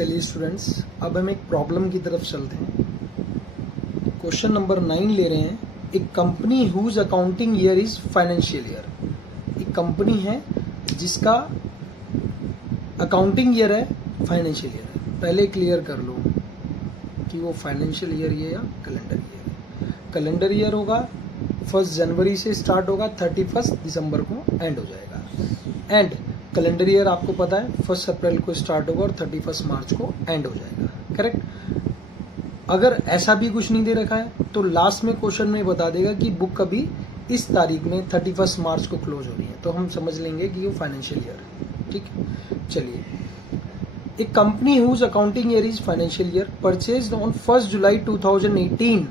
चलिए स्टूडेंट्स, अब हम एक प्रॉब्लम की तरफ चलते हैं। क्वेश्चन नंबर 9 ले रहे हैं। एक company whose accounting year is financial year. एक कंपनी है जिसका अकाउंटिंग ईयर है, फाइनेंशियल ईयर है। पहले क्लियर कर लो कि वो फाइनेंशियल ईयर ये या कैलेंडर ईयर है। कैलेंडर ईयर होगा 1 जनवरी से स्टार्ट होगा, 31 दिसंबर को एंड हो जाएगा। एंड कैलेंडर ईयर आपको पता है 1 अप्रैल को स्टार्ट होगा और 31 मार्च को एंड हो जाएगा। करेक्ट। अगर ऐसा भी कुछ नहीं दे रखा है तो लास्ट में क्वेश्चन में बता देगा कि बुक अभी इस तारीख में 31 मार्च को क्लोज हो रही है, तो हम समझ लेंगे कि ये फाइनेंशियल ईयर है। ठीक है, चलिए। एक company whose accounting year is financial year purchased on 1 July 2018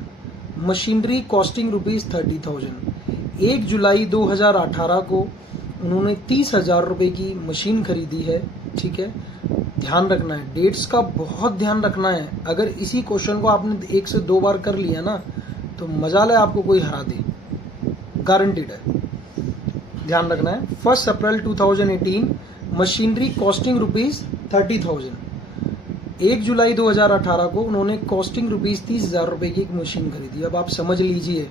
machinery costing ₹30,000। 1 जुलाई 2018 को उन्होंने 30,000 रुपए की मशीन खरीदी है। ठीक है, ध्यान रखना है, डेट्स का बहुत ध्यान रखना है। अगर इसी क्वेश्चन को आपने 1 से 2 बार कर लिया ना तो मजाल है आपको कोई हरा दे, गारंटीड है। ध्यान रखना है, 1 अप्रैल 2018 मशीनरी कॉस्टिंग ₹30,000। 1 जुलाई 2018 को उन्होंने कॉस्टिंग ₹30,000 रुपए की एक मशीन खरीदी। अब आप समझ लीजिए,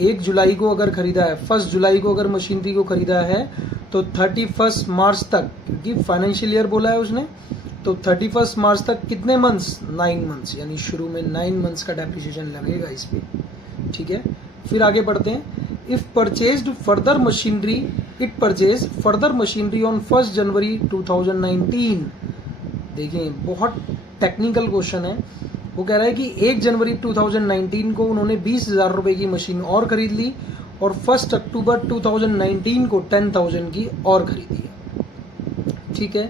1 जुलाई को अगर खरीदा है, 1 जुलाई को अगर मशीनरी को खरीदा है तो 31 मार्च तक, क्योंकि फाइनेंशियल ईयर बोला है उसने, तो 31 मार्च तक कितने मंथ्स? 9 मंथ्स, यानी शुरू में 9 मंथ्स का डेप्रिसिएशन लगेगा इस पे। ठीक है, फिर आगे बढ़ते हैं। If purchased further machinery, it purchase further machinery on 1 जनवरी 2019। देखिए, बहुत टेक्निकल क्वेश्चन है। वो कह रहा है कि 1 जनवरी 2019 को उन्होंने 20,000 रुपए की मशीन और खरीद ली और 1 अक्टूबर 2019 को 10,000 की और खरीदी है। ठीक है,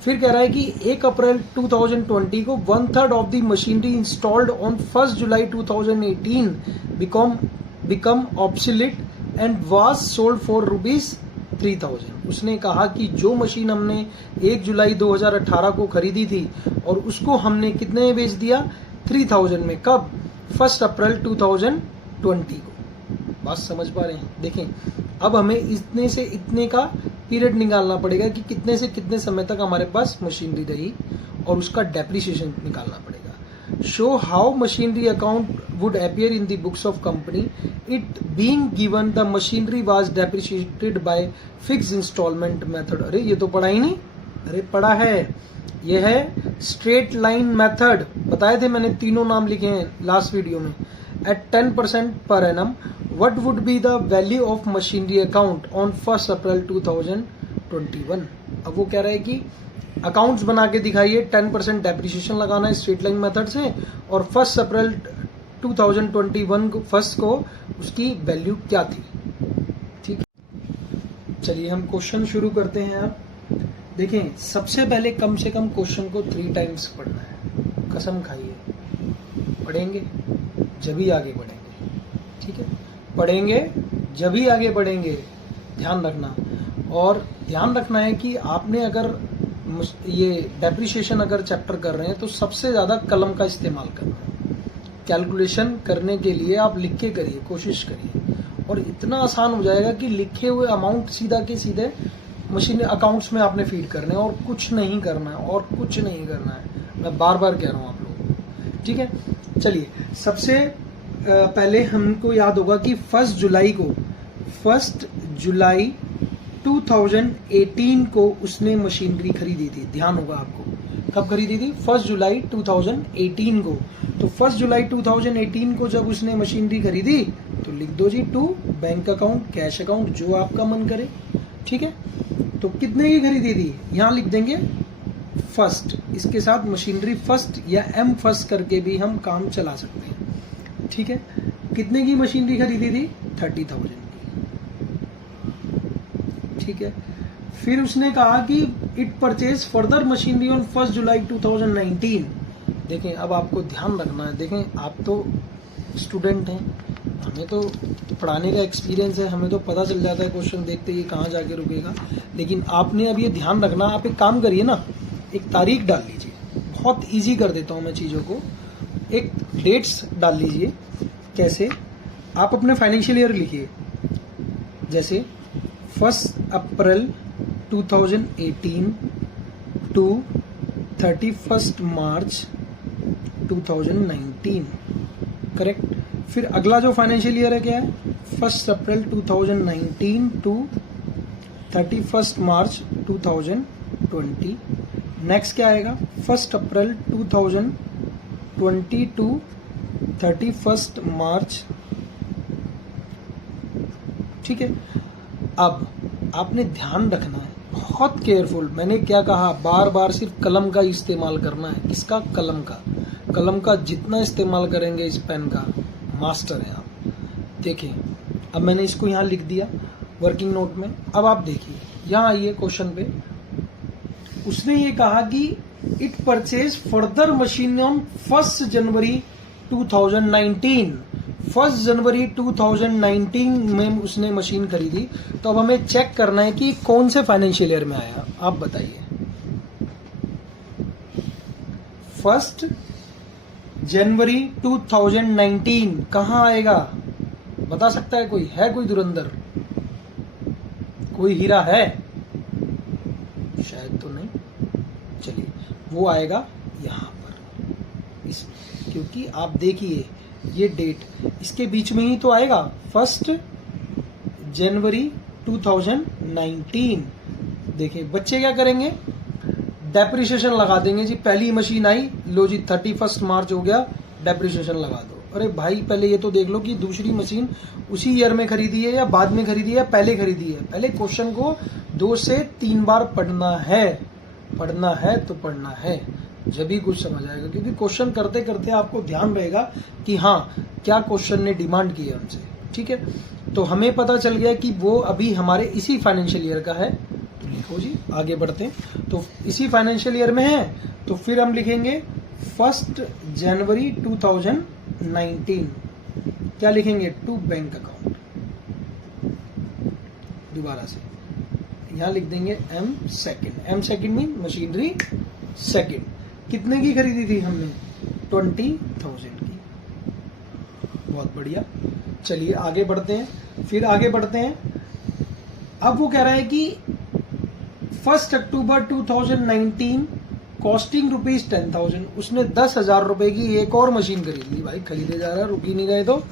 फिर कह रहा है कि 1 अप्रैल 2020 को 1/3 of the machinery installed on 1 July 2018 become obsolete and was sold for ₹3,000। उसने कहा कि जो मशीन हमने 1 जुलाई 2018 को खरीदी थी और उसको हमने कितने में बेच दिया? 3,000 में। कब? 1 अप्रैल 2020 को। बात समझ पा रहे हैं? देखें, अब हमें इतने से इतने का पीरियड निकालना पड़ेगा कि कितने से कितने समय तक हमारे पास मशीनरी रही और उसका डेप्रिसिएशन निकालना पड़ेगा। Show how machinery account would appear in the books of company, it being given the machinery was depreciated by fixed installment method। अरे ये तो पढ़ा ही नहीं। अरे पढ़ा है, ये है स्ट्रेट लाइन मेथड। बताए थे मैंने, तीनों नाम लिखे हैं लास्ट वीडियो में। At 10% per annum what would be the value of machinery account on 1 अप्रैल 2021। अब वो कह रहा है कि अकाउंट्स बना के दिखाइए, 10% डेप्रिसिएशन लगाना है स्ट्रेट लाइन मेथड से, और 1 अप्रैल 2021 को फर्स्ट को उसकी वैल्यू क्या थी। ठीक, चलिए हम क्वेश्चन शुरू करते हैं। आप देखें, सबसे पहले कम से कम क्वेश्चन को 3 टाइम्स पढ़ना है। कसम खाइए, पढ़ेंगे जब ही आगे बढ़ेंगे। ठीक है, पढ़ेंगे जब ही आगे बढ़ेंगे, ध्यान रखना। और ध्यान रखना है कि आपने अगर ये डेप्रिसिएशन अगर चैप्टर कर रहे हैं तो सबसे ज्यादा कलम का इस्तेमाल करना है। कैलकुलेशन करने के लिए आप लिख के करिए, कोशिश करिए, और इतना आसान हो जाएगा कि लिखे हुए अमाउंट सीधा के सीधे मशीन अकाउंट्स में आपने फीड करने हैं और कुछ नहीं करना है, और कुछ नहीं करना है। मैं बार बार कह रहा हूं आप लोगों को। ठीक है, चलिए सबसे पहले हमको याद होगा कि 1 जुलाई 2018 को उसने मशीनरी खरीदी थी। ध्यान होगा आपको, कब खरीदी थी? 1 जुलाई 2018 को। तो 1 जुलाई 2018 को जब उसने मशीनरी खरीदी तो लिख दो जी to bank account, cash account, जो आपका मन करे। ठीक है, तो कितने की खरीदी थी? यहां लिख देंगे फर्स्ट, इसके साथ मशीनरी फर्स्ट या एम फर्स्ट करके भी हम काम चला सकते हैं। ठीक है, कितने की मशीनरी खरीदी थी? 30,000 की। ठीक है, फिर उसने कहा कि it purchase further machinery on 1 जुलाई 2019। देखें, अब आपको ध्यान रखना है। देखें, आप तो स्टूडेंट हैं, हमें तो पढ़ाने का एक्सपीरियंस है, हमें तो पता चल जाता है क्वेश्चन देखते ही कहाँ जाके रुकेगा। लेकिन आपने अब ये ध्यान रखना, आप एक काम करिए ना, एक तारीख डाल लीजिए। बहुत इजी कर देता हूँ मैं चीज़ों को। एक डेट्स डाल लीजिए। कैसे? आप अपने फाइनेंशियल ईयर लिखिए, जैसे 1 अप्रैल 2018 to 31 मार्च 2019, करेक्ट। फिर अगला जो फाइनेंशियल ईयर है क्या है, 1 अप्रैल 2019 टू 31 मार्च 2020। नेक्स्ट क्या आएगा, 1 अप्रैल 2020 टू 31 मार्च, ठीक है। अब आपने ध्यान रखना है, बहुत केयरफुल, मैंने क्या कहा, बार बार सिर्फ कलम का इस्तेमाल करना है। किसका, कलम का। कलम का जितना इस्तेमाल करेंगे इस पेन का, मास्टर है आप। देखिए अब मैंने इसको यहाँ लिख दिया वर्किंग नोट में। अब आप देखिए यहाँ आइए क्वेश्चन पे, उसने ये कहा कि it purchase further machine on 1 जनवरी 2019। 1 जनवरी 2019 में उसने मशीन खरीदी। तो अब हमें चेक करना है कि कौन से फाइनेंशियल ईयर में आया, आप बताइए। 1 जनवरी 2019 कहाँ आएगा, बता सकता है कोई, है कोई धुरंधर, कोई हीरा है, शायद तो नहीं। चलिए वो आएगा यहाँ पर, इस, क्योंकि आप देखिए ये डेट इसके बीच में ही तो आएगा, 1 जनवरी 2019। देखिए बच्चे क्या करेंगे, डेप्रिसिएशन लगा देंगे जी। पहली मशीन आई, लो जी 31 मार्च हो गया, डेप्रिसिएशन लगा दो। अरे भाई पहले ये तो देख लो कि दूसरी मशीन उसी ईयर में खरीदी है या बाद में खरीदी है या पहले खरीदी है। पहले क्वेश्चन को 2 से 3 बार पढ़ना है, पढ़ना है तो पढ़ना है, जब भी कुछ समझ आएगा। क्योंकि क्वेश्चन करते करते आपको ध्यान रहेगा कि हाँ क्या क्वेश्चन ने डिमांड की है हमसे, ठीक है। तो हमें पता चल गया कि वो अभी हमारे इसी फाइनेंशियल ईयर का है। तो लिखो जी, आगे बढ़ते हैं। तो इसी फाइनेंशियल ईयर में है, तो फिर हम लिखेंगे 1 जनवरी 2019। क्या लिखेंगे, टू बैंक अकाउंट। दोबारा से यहां लिख देंगे M second mean machinery second. कितने की खरीदी थी हमने, 20,000 की। बहुत बढ़िया, चलिए आगे बढ़ते हैं। फिर आगे बढ़ते हैं, अब वो कह रहा है कि 1 अक्टूबर 2019 कॉस्टिंग ₹10,000। उसने 10,000 रुपए की एक और मशीन खरीद ली। भाई खरीदे जा रहा है, रुक ही नहीं गए तो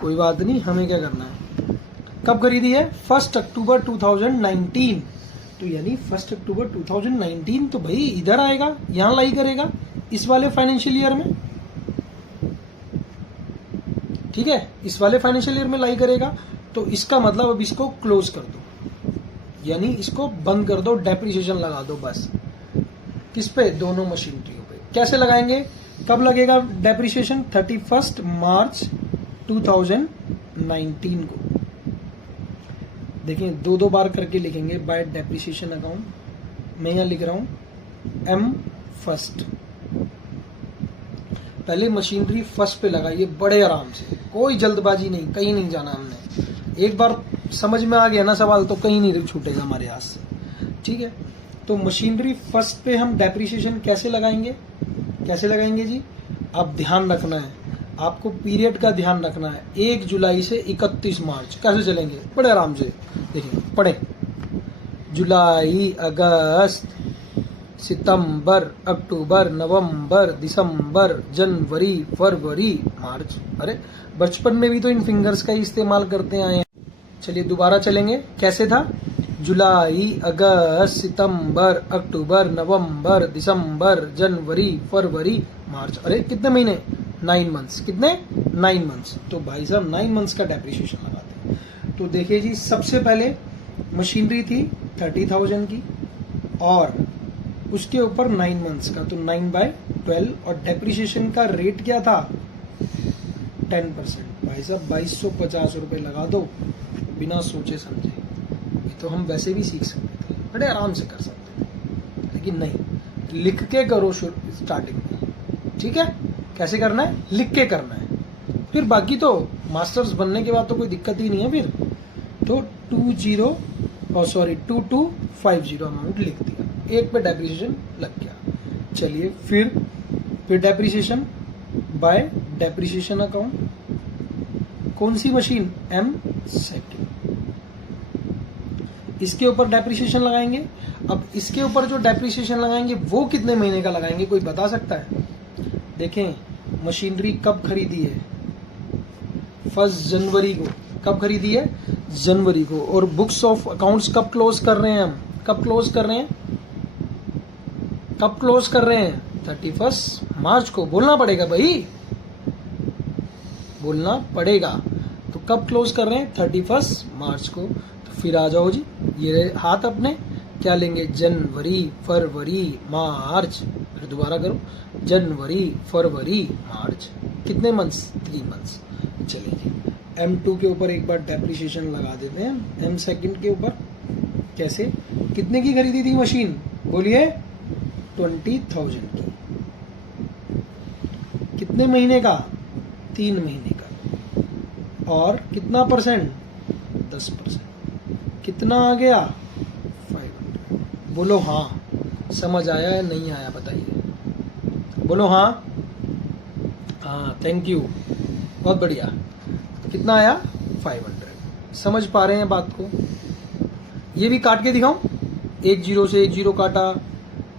कोई बात नहीं, हमें क्या करना है। कब खरीदी है, 1 अक्टूबर 2019। तो यानी 1 अक्टूबर 2019 तो भाई इधर आएगा, यहां लाई करेगा इस वाले फाइनेंशियल ईयर में, ठीक है, इस वाले फाइनेंशियल ईयर में लाई करेगा। तो इसका मतलब अब इसको क्लोज कर दो, यानी इसको बंद कर दो, डेप्रिसिएशन लगा दो बस। किस पे, दोनों मशीनरियों पे। कैसे लगाएंगे, कब लगेगा डेप्रिसिएशन, 31 मार्च 2019 को। देखिए 2 बार करके लिखेंगे, बाय डेप्रिसिएशन अकाउंट। मैं यहां लिख रहा हूं एम फर्स्ट। पहले मशीनरी फर्स्ट पे लगाइए बड़े आराम से, कोई जल्दबाजी नहीं, कहीं नहीं जाना हमने। एक बार समझ में आ गया ना सवाल तो कहीं नहीं छूटेगा हमारे हाथ से, ठीक है। तो मशीनरी फर्स्ट पे हम डेप्रिसिएशन कैसे लगाएंगे, कैसे लगाएंगे जी, आप ध्यान रखना है, आपको पीरियड का ध्यान रखना है। 1 जुलाई से 31 मार्च कैसे चलेंगे, बड़े आराम से देखिए, पढ़े, जुलाई, अगस्त, सितंबर, अक्टूबर, नवंबर, दिसंबर, जनवरी, फरवरी, मार्च। अरे बचपन में भी तो इन फिंगर्स का ही इस्तेमाल करते आए हैं। चलिए दोबारा चलेंगे, कैसे था, जुलाई, अगस्त, सितंबर, अक्टूबर, नवंबर, दिसंबर, जनवरी, फरवरी, मार्च। अरे कितने महीने, 9 मंथ्स। कितने, 9 मंथ्स। तो भाई साहब 9 मंथ्स का डेप्रिसिएशन लगाते हैं। तो देखिए जी, सबसे पहले मशीनरी थी 30,000 की और उसके ऊपर 9 मंथ्स का, तो 9/12। और डेप्रिसिएशन का रेट क्या था, 10%। भाई साहब 2250 रुपए लगा दो बिना सोचे समझे। ये तो हम वैसे भी सीख सकते थे, बड़े आराम से कर सकते थे, लेकिन नहीं, लिख के करो स्टार्टिंग में, ठीक है। कैसे करना है, लिख के करना है, फिर बाकी तो मास्टर्स बनने के बाद तो कोई दिक्कत ही नहीं है। फिर तो 2250 अमाउंट लिख दिया, एक पे डेप्रिसिएशन लग गया। चलिए फिर डेप्रिसिएशन बाय डेप्रिसिएशन अकाउंट। कौन सी मशीन, एम सेकेंड। इसके ऊपर डेप्रिसिएशन लगाएंगे। अब इसके ऊपर जो डेप्रिसिएशन लगाएंगे वो कितने महीने का लगाएंगे, कोई बता सकता है? देखें, मशीनरी कब खरीदी है? 1 जनवरी को। कब खरीदी है? जनवरी को। और बुक्स ऑफ अकाउंट्स कब क्लोज कर रहे हैं हम? कब क्लोज कर रहे हैं? कब क्लोज कर रहे हैं? 31 मार्च को। बोलना पड़ेगा भाई, बोलना पड़ेगा। तो कब क्लोज कर रहे हैं? 31 मार्च को। तो फिर आ जाओ जी, ये हाथ अपने क्या लेंगे? जनवरी, फरवरी, मार्च। फिर दोबारा करो, जनवरी, फरवरी, मार्च। कितने मंथ्स? 3 मंथ्स। चलिए जी, M2 के ऊपर एक बार डेप्रिसिएशन लगा देते हैं। M2 के ऊपर कैसे? कितने की खरीदी थी मशीन? बोलिए। 20,000 की। कितने महीने का? 3 महीने का। और कितना परसेंट? 10%। कितना आ गया? 500। बोलो हाँ। समझ आया है नहीं आया बताइए? बोलो हाँ। हाँ, थैंक यू, बहुत बढ़िया। कितना आया? 500। समझ पा रहे हैं बात को? ये भी काट के दिखाऊं? 1 0 से 1 0 काटा,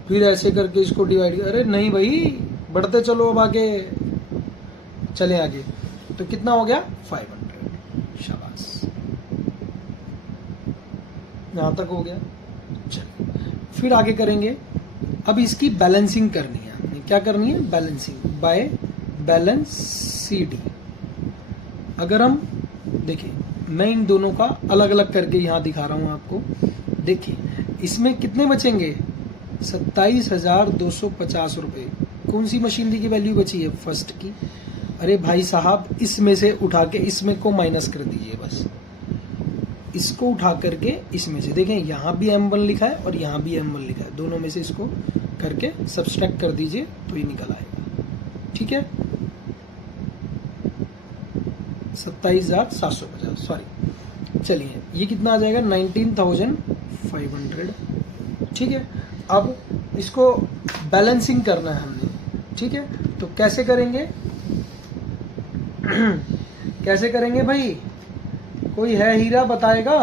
फिर ऐसे करके इसको डिवाइड। अरे नहीं भाई, बढ़ते चलो, अब आगे चले आगे। तो कितना हो गया? 500। शाबाश, यहां तक हो गया। चलिए फिर आगे करेंगे। अब इसकी बैलेंसिंग करनी है। क्या करनी है? Balancing by balance CD। अगर हम देखें, मैं इन दोनों का अलग अलग करके यहां दिखा रहा हूं आपको। देखिए, इसमें कितने बचेंगे? 27,250 रुपए। कौन सी मशीनरी की वैल्यू बची है? फर्स्ट की। अरे भाई साहब, इसमें से उठा के इसमें को माइनस कर दीजिए बस। इसको उठा करके इसमें से, देखें यहां भी M1 लिखा है और यहां भी M1 लिखा है, दोनों में से इसको करके सब्सट्रैक्ट कर दीजिए तो ये निकल आएगा। ठीक है, 27,750, सॉरी। चलिए, ये कितना आ जाएगा? 19,500। ठीक है, अब इसको बैलेंसिंग करना है हमने। ठीक है, तो कैसे करेंगे? कैसे करेंगे भाई? कोई है हीरा बताएगा?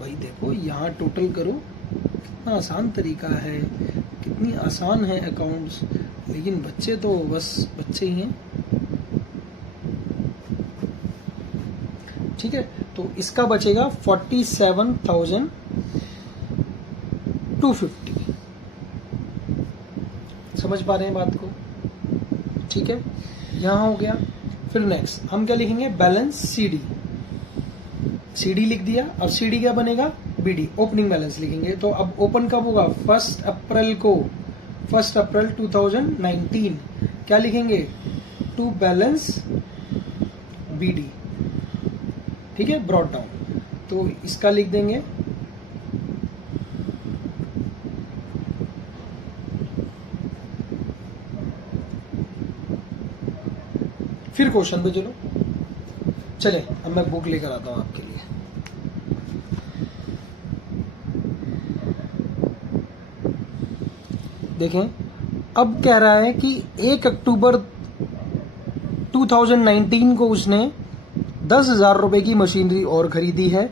भाई देखो, यहाँ टोटल करो, कितना आसान तरीका है, कितनी आसान है अकाउंट्स। लेकिन बच्चे तो बस बच्चे ही हैं। ठीक है, तो इसका बचेगा 47,250। समझ पा रहे हैं बात को? ठीक है, यहां हो गया। फिर नेक्स्ट हम क्या लिखेंगे? Balance CD। CD लिख दिया। अब CD क्या बनेगा? BD, ओपनिंग बैलेंस लिखेंगे। तो अब ओपन कब होगा? 1 अप्रैल को। 1 अप्रैल 2019। क्या लिखेंगे? To balance BD। ठीक है, ब्रॉट डाउन। तो इसका लिख देंगे फिर क्वेश्चन पे चलो। चले, अब मैं बुक लेकर आता हूं आपके लिए। देखें, अब कह रहा है कि 1 अक्टूबर 2019 को उसने 10,000 रुपए की मशीनरी और खरीदी है।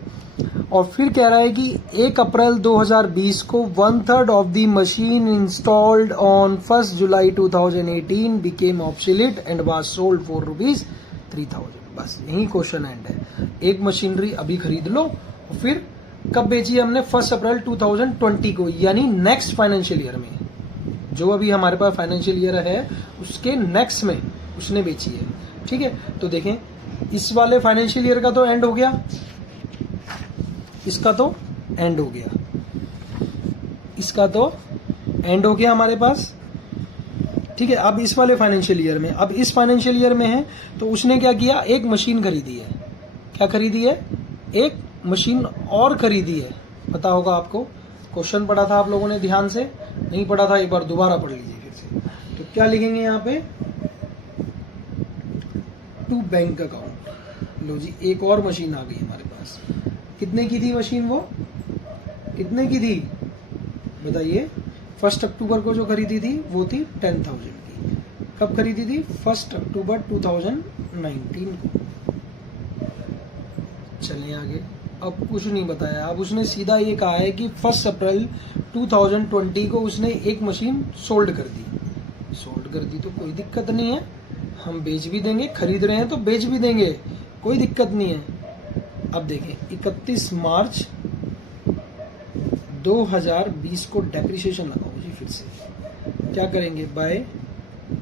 और फिर कह रहा है कि 1 अप्रैल 2020 को 1/3 of the machine installed on 1 July 2018 became obsolete and was sold for ₹3,000। बस यही क्वेश्चन एंड है। एक मशीनरी अभी खरीद लो, और फिर कब बेची हमने? 1 अप्रैल 2020 को, यानी नेक्स्ट फाइनेंशियल ईयर में। जो अभी हमारे पास फाइनेंशियल ईयर है उसके नेक्स्ट में उसने बेची है। ठीक है, तो देखें, इस वाले फाइनेंशियल ईयर का तो एंड हो गया, इसका तो एंड हो गया, इसका तो एंड हो गया हमारे पास। ठीक है, अब इस वाले फाइनेंशियल ईयर में, अब इस फाइनेंशियल ईयर में है तो उसने क्या किया? एक मशीन खरीदी है। क्या खरीदी है? एक मशीन और खरीदी है। पता होगा आपको, क्वेश्चन पढ़ा था आप लोगों ने ध्यान से? नहीं पढ़ा था, एक बार दोबारा पढ़ लीजिए फिर से। तो क्या लिखेंगे यहाँ पे? To bank account. लो जी, एक और मशीन आ गई हमारे पास। कितने की थी मशीन? वो कितने की थी बताइए? 1 अक्टूबर को जो खरीदी थी वो थी 10,000 की। कब खरीदी थी? 1 अक्टूबर 2019 को। चलें आगे। अब कुछ नहीं बताया। अब उसने सीधा ये कहा है कि 1 अप्रैल 2020 को उसने एक मशीन सोल्ड कर दी। सोल्ड कर दी तो कोई दिक्कत नहीं है, हम बेच भी देंगे, खरीद रहे हैं तो बेच भी देंगे, कोई दिक्कत नहीं है। अब देखें 31 मार्च 2020 को डेप्रिसिएशन लगाओ जी। फिर से क्या करेंगे, बाय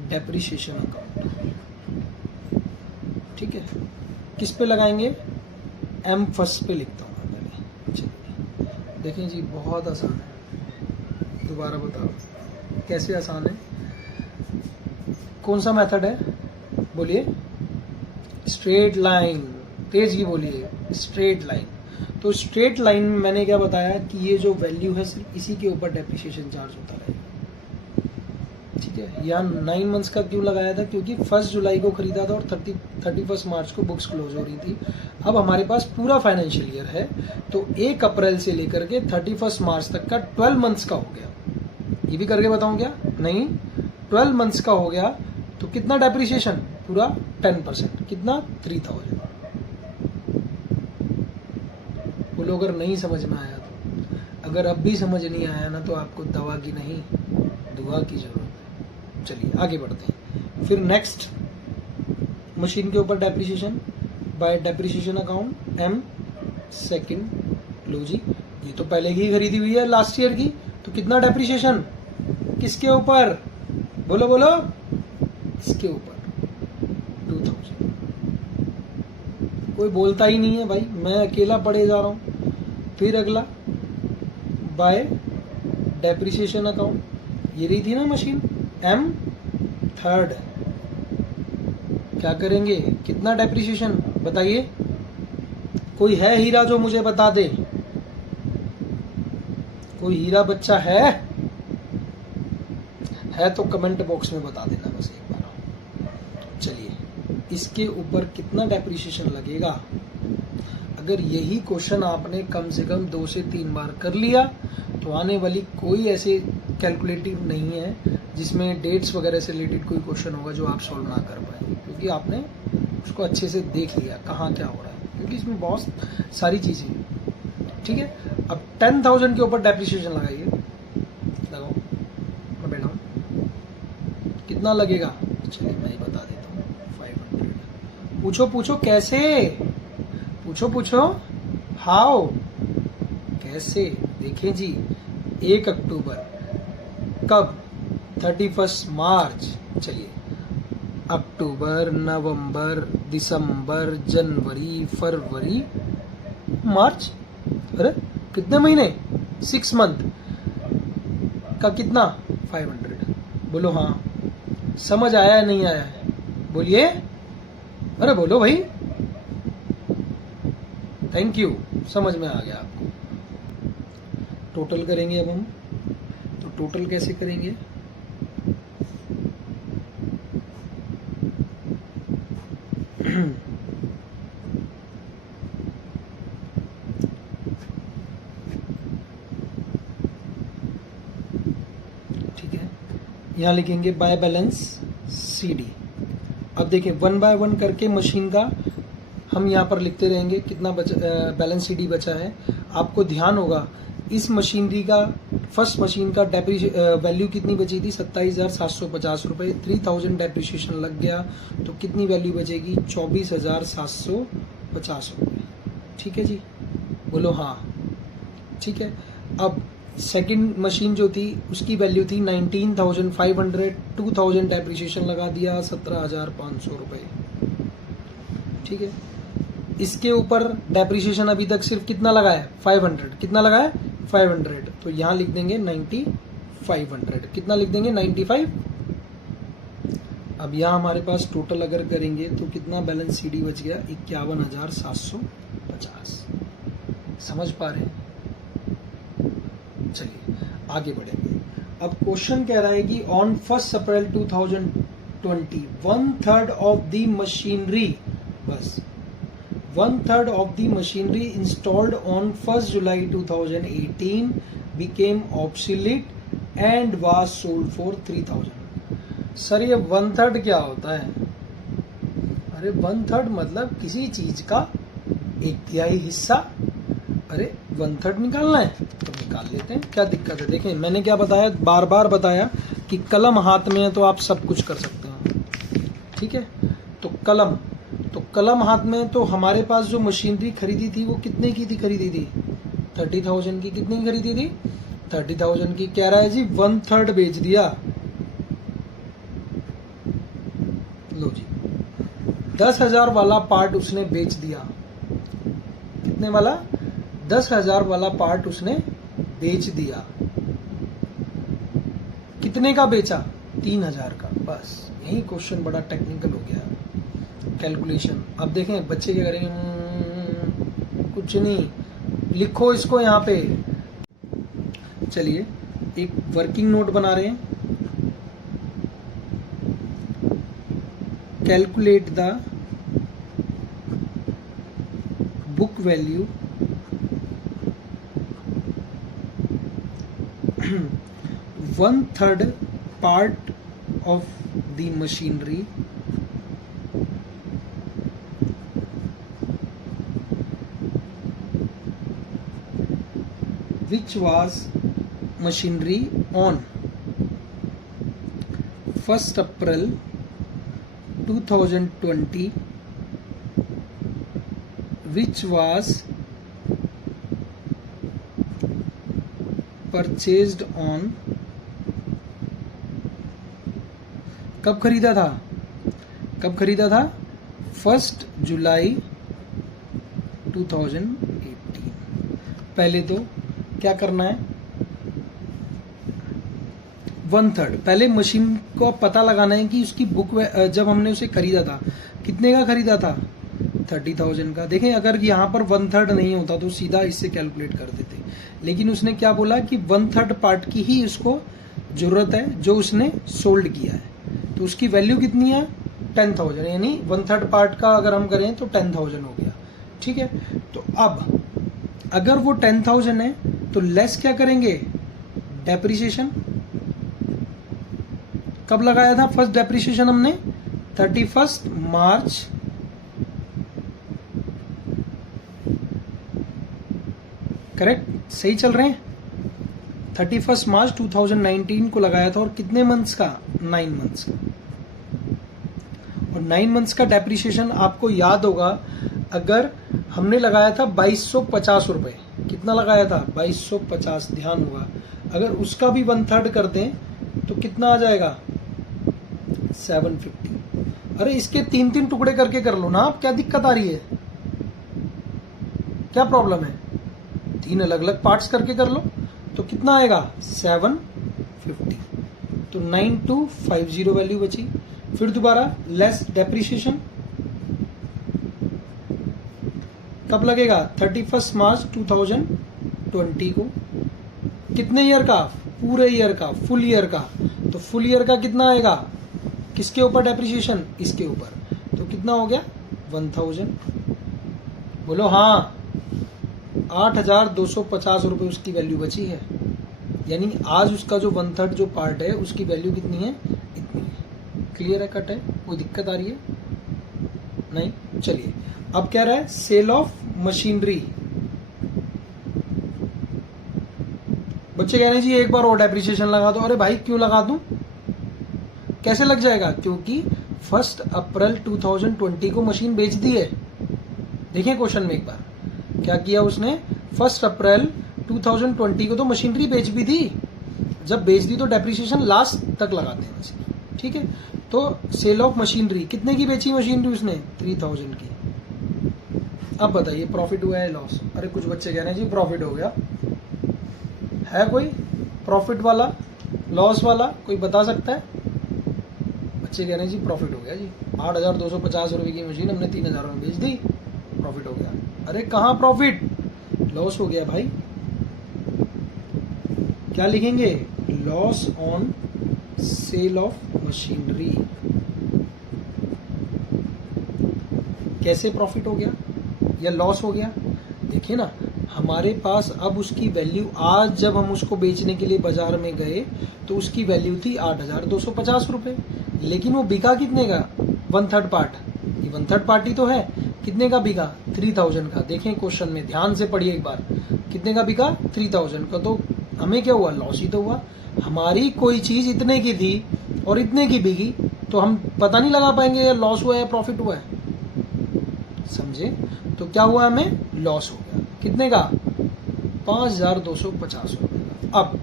डेप्रिसिएशन अकाउंट। ठीक है, किस पे लगाएंगे, एम फर्स्ट पे लिखता हूँ मैं पहले। चलिए देखें जी, बहुत आसान है। दोबारा बताओ कैसे आसान है, कौन सा मेथड है, बोलिए। स्ट्रेट लाइन, तेज की बोलिए, स्ट्रेट लाइन। तो स्ट्रेट लाइन में मैंने क्या बताया कि ये जो वैल्यू है सिर्फ इसी के ऊपर डेप्रिसिएशन चार्ज होता रहेगा। ठीक है, यहाँ 9 मंथ्स का क्यों लगाया था, क्योंकि 1 जुलाई को खरीदा था और 31 मार्च को बुक्स क्लोज हो रही थी। अब हमारे पास पूरा फाइनेंशियल ईयर है, तो 1 अप्रैल से लेकर के 31 मार्च तक का 12 मंथ्स का हो गया। ये भी करके बताऊं क्या, नहीं, 12 मंथ्स का हो गया तो कितना डेप्रिसिएशन, पूरा 10%, कितना 3000। बोलो अगर नहीं समझ में आया तो, अगर अब भी समझ नहीं आया ना तो आपको दवा की नहीं दुआ की जरूरत है। चलिए आगे बढ़ते हैं। फिर नेक्स्ट मशीन के ऊपर depreciation by depreciation account M second. लो जी, ये तो पहले ही खरीदी हुई है लास्ट ईयर की, तो कितना डेप्रिसिएशन, किसके ऊपर, बोलो बोलो, इसके ऊपर 2000। कोई बोलता ही नहीं है भाई, मैं अकेला पढ़े जा रहा हूं। फिर अगला बाय डेप्रिसिएशन अकाउंट, ये रही थी ना मशीन एम थर्ड। क्या करेंगे, कितना डेप्रिसिएशन बताइए, कोई है हीरा जो मुझे बता दे, कोई हीरा बच्चा है तो कमेंट बॉक्स में बता देना बस एक बार। चलिए, इसके ऊपर कितना डेप्रिसिएशन लगेगा। अगर यही क्वेश्चन आपने कम से कम 2 से 3 बार कर लिया तो आने वाली कोई ऐसे कैलकुलेटिव नहीं है जिसमें डेट्स वगैरह से रिलेटेड कोई क्वेश्चन होगा जो आप सॉल्व ना कर पाए, क्योंकि आपने उसको अच्छे से देख लिया कहाँ क्या हो रहा है, क्योंकि इसमें बहुत सारी चीजें हैं। ठीक है, अब 10,000 के ऊपर डेप्रिसिएशन लगाइए, लगाओ, मैं बैठा हूँ, कितना लगेगा, चलिए मैं ही बता देता हूँ, 500। पूछो पूछो कैसे, पूछो हाउ, कैसे, देखें जी, 1 अक्टूबर, कब, 31 मार्च। चलिए, अक्टूबर, नवंबर, दिसंबर, जनवरी, फरवरी, मार्च, अरे कितने महीने, 6 मंथ का कितना, 500। बोलो हाँ, समझ आया है नहीं आया है, बोलिए, अरे बोलो भाई। थैंक यू, समझ में आ गया आपको। टोटल करेंगे अब हम, तो टोटल कैसे करेंगे, ठीक है, यहां लिखेंगे बाय बैलेंस सीडी। अब देखिए 1 बाय 1 करके मशीन का हम यहाँ पर लिखते रहेंगे कितना बैलेंस सीडी बचा है। आपको ध्यान होगा इस मशीनरी का, फर्स्ट मशीन का वैल्यू कितनी बची थी, 27,750 रुपए, 3000 डेप्रिसिएशन लग गया तो कितनी वैल्यू बचेगी, 24,750 रुपए। ठीक है जी, बोलो हाँ, ठीक है। अब सेकंड मशीन जो थी उसकी वैल्यू थी 19,500, 2000 डेप्रिसिएशन लगा दिया, 17,500 रुपए। ठीक है, इसके ऊपर डेप्रिसिएशन अभी तक सिर्फ कितना लगा है, 500, कितना लगा है, 500, तो यहां लिख देंगे 9500, कितना लिख देंगे, 95। अब यहां हमारे पास टोटल अगर करेंगे तो कितना बैलेंस सीडी बच गया, 51,750। समझ पा रहे हैं, चलिए आगे बढ़ेंगे। अब क्वेश्चन कह रहा है कि on 1 April 2020 1/3 of the machinery, बस 1/3 of the machinery installed on 1st July 2018 became obsolete and was sold for 3,000। Sir ये 1/3 क्या होता है, अरे 1/3 मतलब किसी चीज का 1/3 हिस्सा, अरे 1/3 निकालना है तो निकाल लेते हैं, क्या दिक्कत है। देखें मैंने क्या बताया, बार बार बताया कि कलम हाथ में है तो आप सब कुछ कर सकते हैं, ठीक है। तो कलम हाथ में, तो हमारे पास जो मशीनरी खरीदी थी वो कितने की थी, खरीदी थी 30,000 की। कितनी खरीदी थी 30,000 की। कह रहा है जी 1/3 बेच दिया। लो जी 10,000 वाला पार्ट उसने बेच दिया। कितने वाला, 10,000 वाला पार्ट उसने बेच दिया। कितने का बेचा, 3,000 का। बस यही क्वेश्चन बड़ा टेक्निकल हो गया, कैलकुलेशन। अब देखें बच्चे क्या करेंगे, कुछ नहीं, लिखो इसको यहाँ पे। चलिए एक वर्किंग नोट बना रहे हैं। Calculate the book value 1/3 part of the machinery which was machinery on 1st April 2020 which was purchased on, कब खरीदा था, 1 जुलाई 2018। पहले तो क्या करना है, 1/3 पहले मशीन को पता लगाना है कि उसकी बुक जब हमने उसे खरीदा था कितने का खरीदा था, 30,000 का। देखें अगर यहाँ पर 1/3 नहीं होता तो सीधा इससे कैलकुलेट कर देते, लेकिन उसने क्या बोला कि 1/3 पार्ट की ही उसको जरूरत है जो उसने सोल्ड किया है। तो उसकी वैल्यू कितनी है, 10,000, यानी 1/3 पार्ट का अगर हम करें तो 10,000 हो गया, ठीक है। तो अब अगर वो 10,000 है तो लेस क्या करेंगे, डेप्रिसिएशन। कब लगाया था फर्स्ट डेप्रिसिएशन हमने, 31 मार्च 31 मार्च 2019 को लगाया था। और कितने मंथ्स का, 9 मंथ्स का। और 9 मंथ्स का डेप्रिसिएशन आपको याद होगा, अगर हमने लगाया था 2250 रुपए, कितना लगाया था 2250, ध्यान होगा। अगर उसका भी 1/3 कर दें तो कितना आ जाएगा, 750। अरे इसके 3-3 टुकड़े करके कर लो ना आप, क्या दिक्कत आ रही है, क्या प्रॉब्लम है, 3 अलग अलग पार्ट्स करके कर लो तो कितना आएगा, 750। तो 9250 वैल्यू बची। फिर दोबारा लेस डेप्रिसिएशन कब लगेगा, 31 मार्च 2020 को। कितने ईयर का, पूरे ईयर का, फुल ईयर का। तो फुल ईयर का कितना आएगा, किसके ऊपर डेप्रिसिएशन, इसके ऊपर। तो कितना हो गया, 1000। बोलो हाँ, 8,250 रुपए उसकी वैल्यू बची है। यानी आज उसका जो 1/3 जो पार्ट है उसकी वैल्यू कितनी है, इतनी है। क्लियर है, कट है, कोई दिक्कत आ रही है नहीं। चलिए अब कह रहा है सेल ऑफ मशीनरी। बच्चे कह रहे हैं जी एक बार और डेप्रिसिएशन लगा दो। अरे भाई क्यों लगा दूं, कैसे लग जाएगा, क्योंकि 1 अप्रैल 2020 को मशीन बेच दी है। देखिए क्वेश्चन में एक बार क्या किया उसने, 1 अप्रैल 2020 को तो मशीनरी बेच भी दी। जब बेच दी तो डेप्रिसिएशन लास्ट तक लगाते हैं मशीन, ठीक है। तो सेल ऑफ मशीनरी, कितने की बेची मशीनरी उसने, 3,000 की। अब बताइए प्रॉफिट हुआ है लॉस। अरे कुछ बच्चे कह रहे हैं जी प्रॉफिट हो गया, है कोई प्रॉफिट वाला, लॉस वाला, कोई बता सकता है। बच्चे कह रहे हैं जी प्रॉफिट हो गया जी, 8,250 रुपए की मशीन हमने 3,000 में बेच दी, प्रॉफिट हो गया। अरे कहाँ प्रॉफिट, लॉस हो गया भाई। क्या लिखेंगे, loss on sale of machinery. कैसे प्रॉफिट हो गया या लॉस हो गया, देखिए ना, हमारे पास अब उसकी वैल्यू, आज जब हम उसको बेचने के लिए बाजार में गए तो उसकी वैल्यू थी 8,250 रुपए, लेकिन वो बिका कितने का, 1/3 पार्ट। ये 1/3 पार्ट ही तो है, कितने का बिका? 3000 का। देखें क्वेश्चन में ध्यान से पढ़िए एक बार, कितने का बिका? 3000 का। तो हमें क्या हुआ? लॉस ही तो हुआ। हमारी कोई चीज इतने की थी और इतने की बिकी, तो हम पता नहीं लगा पाएंगे या लॉस हुआ है या प्रॉफिट हुआ है, समझे? तो क्या हुआ? हमें लॉस हो गया। कितने का? 5250 रुपए का। अब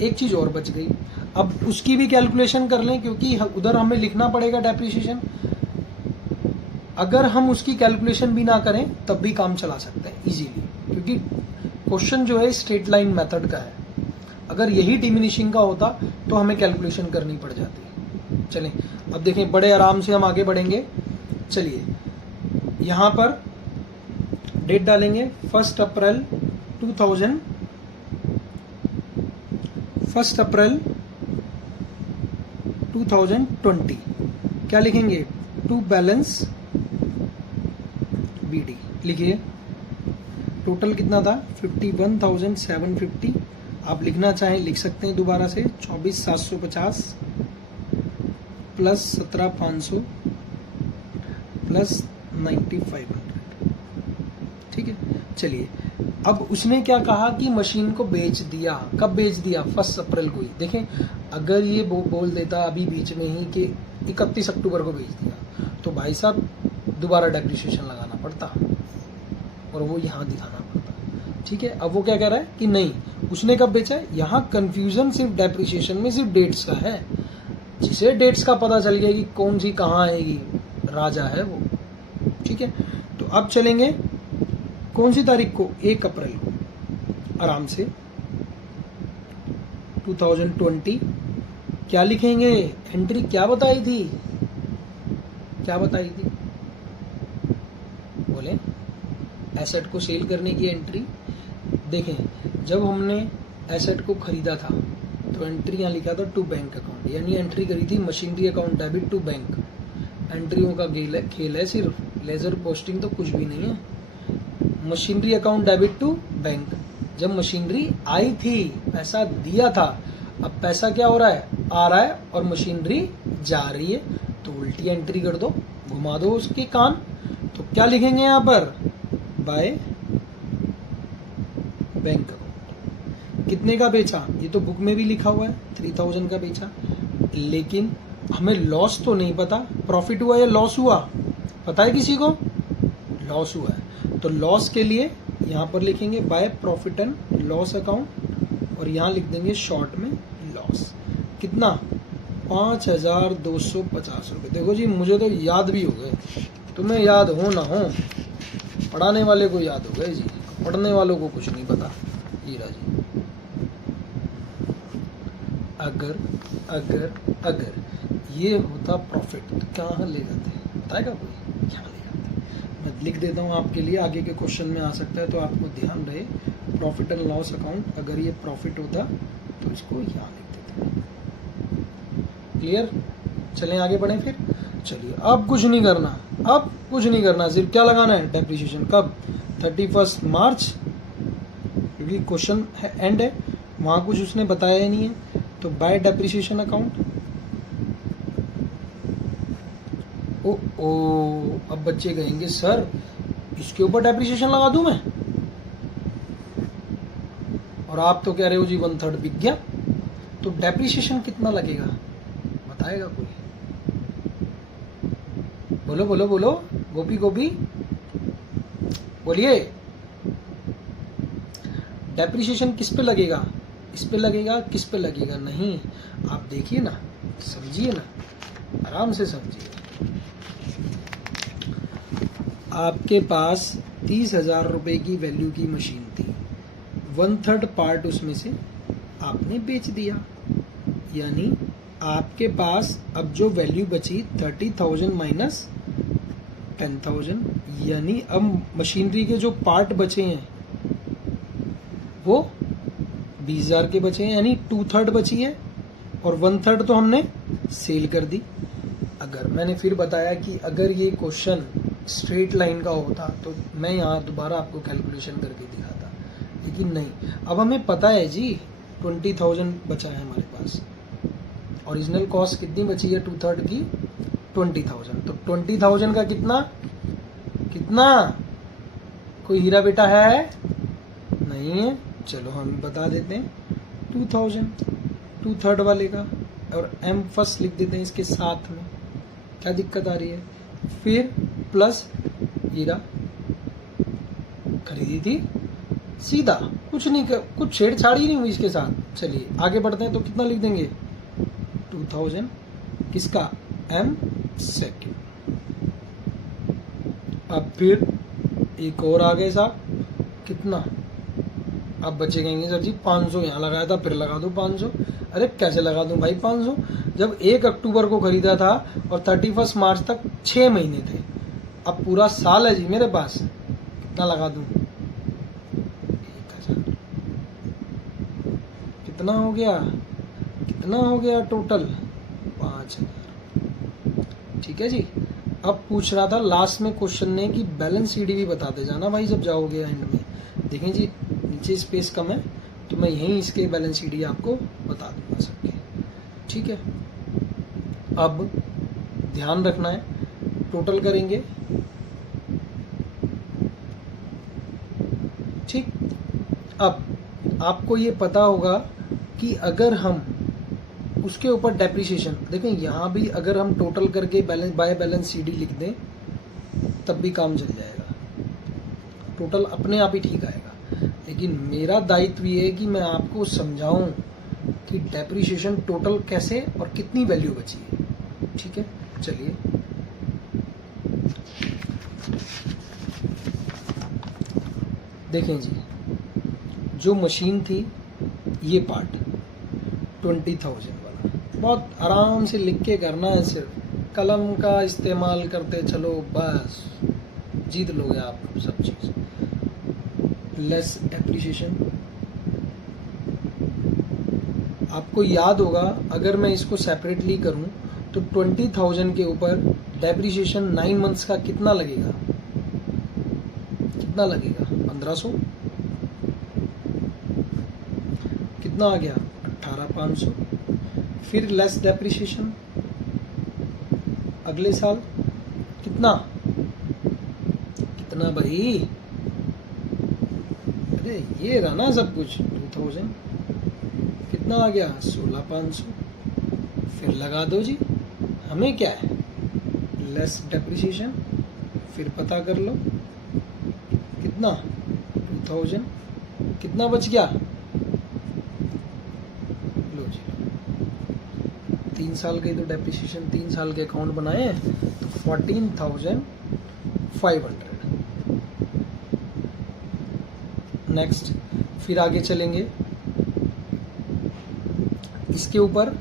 एक चीज और बच गई, अब उसकी भी कैलकुलेशन कर लें, क्योंकि उधर हमें लिखना पड़ेगा डेप्रिसिएशन। अगर हम उसकी कैलकुलेशन भी ना करें तब भी काम चला सकते हैं इजीली, क्योंकि क्वेश्चन जो है स्ट्रेट लाइन मेथड का है। अगर यही डिमिनिशिंग का होता तो हमें कैलकुलेशन करनी पड़ जाती। चलें अब देखें, बड़े आराम से हम आगे बढ़ेंगे। चलिए यहां पर डेट डालेंगे 1 अप्रैल 2020। क्या लिखेंगे? टू बैलेंस बीडी लिखिए। टोटल कितना था? 51,750। आप लिखना चाहें लिख सकते हैं दोबारा से, 24,750 प्लस 17,500 प्लस 9,500। ठीक है, चलिए अब उसने क्या कहा कि मशीन को बेच दिया। कब बेच दिया? 1 अप्रैल को ही। देखें अगर ये बोल देता अभी बीच में ही कि 31 अक्टूबर को बेच दिया, तो भाई साहब दोबारा डेप्रिसिएशन लगाना पड़ता और वो यहाँ दिखाना पड़ता। ठीक है, अब वो क्या कह रहा है कि नहीं, उसने कब बेचा है। यहाँ कंफ्यूजन सिर्फ डेप्रिसिएशन में सिर्फ डेट्स का है। जिसे डेट्स का पता चल गया कि कौन सी कहाँ आएगी, राजा है वो। ठीक है, तो अब चलेंगे कौन सी तारीख को? 1 अप्रैल को। आराम से 2020 क्या लिखेंगे? एंट्री क्या बताई थी? क्या बताई थी? बोले एसेट को सेल करने की एंट्री। देखें जब हमने एसेट को खरीदा था तो एंट्री यहाँ लिखा था टू बैंक अकाउंट, यानी एंट्री करी थी machinery account debit to bank. एंट्रियों का खेल है सिर्फ, लेजर पोस्टिंग तो कुछ भी नहीं है। Machinery account debit to bank, जब मशीनरी आई थी पैसा दिया था, अब पैसा क्या हो रहा है? आ रहा है और मशीनरी जा रही है, तो उल्टी एंट्री कर दो, घुमा दो उसके कान। तो क्या लिखेंगे यहाँ पर? By bank account. कितने का बेचा? ये तो बुक में भी लिखा हुआ है 3000 का बेचा, लेकिन हमें लॉस तो नहीं पता। प्रॉफिट हुआ या लॉस हुआ पता है किसी को? लॉस हुआ है, तो लॉस के लिए यहाँ पर लिखेंगे by profit and loss account, और यहाँ लिख देंगे शॉर्ट में लॉस। कितना? 5250 रुपये। देखो जी मुझे तो याद भी हो गए, तुम्हें याद हो ना हो, पढ़ाने वाले को याद हो गए जी, पढ़ने वालों को कुछ नहीं पता। हीरा जी, अगर अगर अगर ये होता प्रॉफिट तो कहाँ ले जाते? बताएगा कोई? क्या ले जाते? मैं लिख देता हूँ आपके लिए, आगे के क्वेश्चन में आ सकता है, तो आपको ध्यान रहे। प्रॉफिट एंड लॉस अकाउंट, अगर ये प्रॉफिट होता तो इसको यहाँ लिख देते। क्लियर? चलें आगे बढ़ें फिर। चलिए अब कुछ नहीं करना, अब कुछ नहीं करना, सिर्फ क्या लगाना है? डेप्रिसिएशन। कब? 31 मार्च, क्योंकि क्वेश्चन है एंड है, वहां कुछ उसने बताया ही नहीं है। तो बाय डेप्रिसिएशन अकाउंट। ओ अब बच्चे कहेंगे सर इसके ऊपर डेप्रिसिएशन लगा दूं मैं, और आप तो कह रहे हो जी 1/3 बिक गया। तो डेप्रिसिएशन कितना लगेगा बताएगा कोई? बोलो बोलो बोलो, गोपी गोपी बोलिए। डेप्रिसिएशन किस पे लगेगा? इस पे लगेगा, किस पे लगेगा? नहीं, आप देखिए ना, समझिए ना, आराम से समझिए। आपके पास 30,000 रुपए की वैल्यू की मशीन थी, 1/3 पार्ट उसमें से आपने बेच दिया, यानी आपके पास अब जो वैल्यू बची 30,000 माइनस 10,000, यानी अब मशीनरी के जो पार्ट बचे हैं वो 20,000 के बचे हैं, यानी 2/3 बची है, और 1/3 तो हमने सेल कर दी। अगर मैंने फिर बताया कि अगर ये क्वेश्चन स्ट्रेट लाइन का होता तो मैं यहाँ दोबारा आपको कैलकुलेशन करके दिखाता, लेकिन नहीं। अब हमें पता है जी 20,000 बचा है हमारे पास, ओरिजिनल कॉस्ट कितनी बची है 2/3 की? 20,000। तो 20,000 का कितना? कोई हीरा बेटा है? नहीं है। चलो हम बता देते हैं 2000, 2/3 वाले का, और m फर्स्ट लिख देते हैं इसके साथ में। क्या दिक्कत आ रही है? फिर प्लस हीरा खरीदी थी, सीधा, कुछ नहीं कर, कुछ छेड़छाड़ ही नहीं हुई इसके साथ। चलिए आगे बढ़ते हैं। तो कितना लिख देंगे? 2000 किसका? m second. अब फिर एक और आ गए साहब, कितना? अब बच्चे कहेंगे सर जी 500 यहाँ लगाया था, फिर लगा दो 500। अरे कैसे लगा दूं भाई 500? जब 1 अक्टूबर को खरीदा था और 31 मार्च तक 6 महीने थे, अब पूरा साल है जी मेरे पास। कितना लगा दूं? 1000। कितना हो गया? कितना हो गया टोटल? 5000। ठीक है जी। अब पूछ रहा था लास्ट में क्वेश्चन ने कि बैलेंस शीट भी बताते जाना भाई जब जाओगे एंड में। देखें जी नीचे स्पेस कम है तो मैं यहीं इसके बैलेंस शीट आपको बता दूंगा सबके। ठीक है। अब ध्यान रखना है, टोटल करेंगे। ठीक। अब आपको ये पता होगा कि अगर हम उसके ऊपर डेप्रिसिएशन देखें, यहां भी अगर हम टोटल करके बैलेंस बाय बैलेंस सीडी लिख दें तब भी काम चल जाएगा, टोटल अपने आप ही ठीक आएगा। लेकिन मेरा दायित्व ये है कि मैं आपको समझाऊं कि डेप्रिसिएशन टोटल कैसे और कितनी वैल्यू बची है। ठीक है। चलिए देखें जी, जो मशीन थी ये पार्ट 20,000 वाला, बहुत आराम से लिख के करना है, सिर्फ कलम का इस्तेमाल करते चलो, बस जीत लोगे आप सब चीज। लेस डेप्रिसिएशन, आपको याद होगा अगर मैं इसको सेपरेटली करूं तो 20,000 के ऊपर डेप्रिसिएशन 9 मंथ्स का कितना लगेगा? कितना लगेगा? 1500। कितना आ गया? 18,500। फिर लेस डेप्रिसिएशन अगले साल कितना? कितना भाई? अरे ये रहा ना सब कुछ 2000। कितना आ गया? 16,500। फिर लगा दो जी, हमें क्या है? Less depreciation. फिर पता कर लो कितना? 2000। कितना बच गया? लो जी, 3 साल के तो डेप्रिसिएशन 3 साल के अकाउंट बनाए हैं तो 14,500। नेक्स्ट, फिर आगे चलेंगे इसके ऊपर,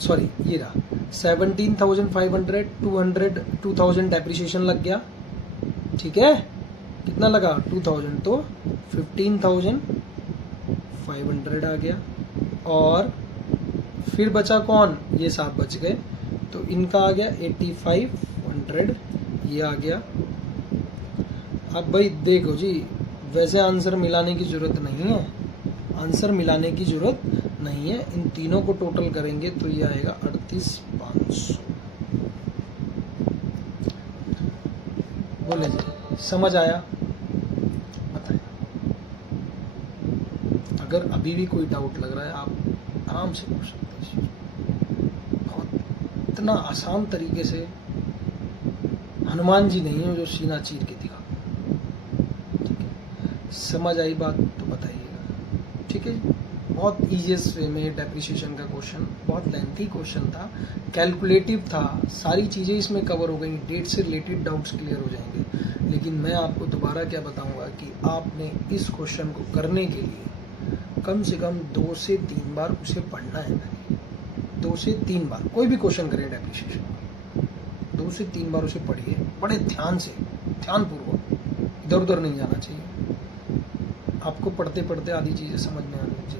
सॉरी ये रहा 17,500, 2,000 डेप्रिसिएशन लग गया। ठीक है। कितना लगा? 2000, तो 15,500 आ गया। और फिर बचा कौन? ये साहब बच गए, तो इनका आ गया 8,500, ये आ गया। अब भाई देखो जी, वैसे आंसर मिलाने की जरूरत नहीं है, आंसर मिलाने की जरूरत नहीं है, इन तीनों को टोटल करेंगे तो ये आएगा 38,500। बोले जी, समझ आया? बताएं। अगर अभी भी कोई डाउट लग रहा है आप आराम से पूछ सकते हैं, बहुत इतना आसान तरीके से। हनुमान जी नहीं है जो सीना चीर के दिखा। ठीक है, समझ आई बात तो बताइएगा। ठीक है जी। बहुत ईजीएस्ट वे में डेप्रिसिएशन का क्वेश्चन, बहुत लेंथी क्वेश्चन था, कैलकुलेटिव था, सारी चीज़ें इसमें कवर हो गई, डेट से रिलेटेड डाउट्स क्लियर हो जाएंगे। लेकिन मैं आपको दोबारा क्या बताऊंगा कि आपने इस क्वेश्चन को करने के लिए कम से कम 2 से 3 बार उसे पढ़ना है। 2 से 3 बार कोई भी क्वेश्चन करें डेप्रिसिएशन, 2 से 3 बार उसे पढ़िए, बड़े ध्यान से, ध्यानपूर्वक, इधर उधर नहीं जाना चाहिए। आपको पढ़ते पढ़ते आधी चीज़ें समझ में आनी चाहिए।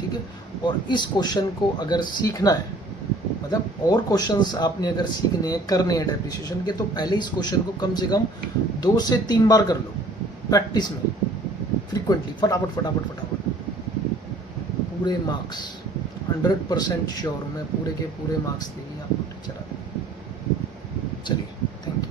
ठीक है। और इस क्वेश्चन को अगर सीखना है, मतलब और क्वेश्चंस आपने अगर सीखने हैं, करने हैं डेप्रिसिएशन के, तो पहले इस क्वेश्चन को कम से कम 2 से 3 बार कर लो प्रैक्टिस में, फ्रीक्वेंटली, फटाफट फटाफट फटाफट। पूरे मार्क्स 100% श्योर हूँ मैं, पूरे के पूरे मार्क्स देंगे आपको टीचर। चलिए, थैंक यू।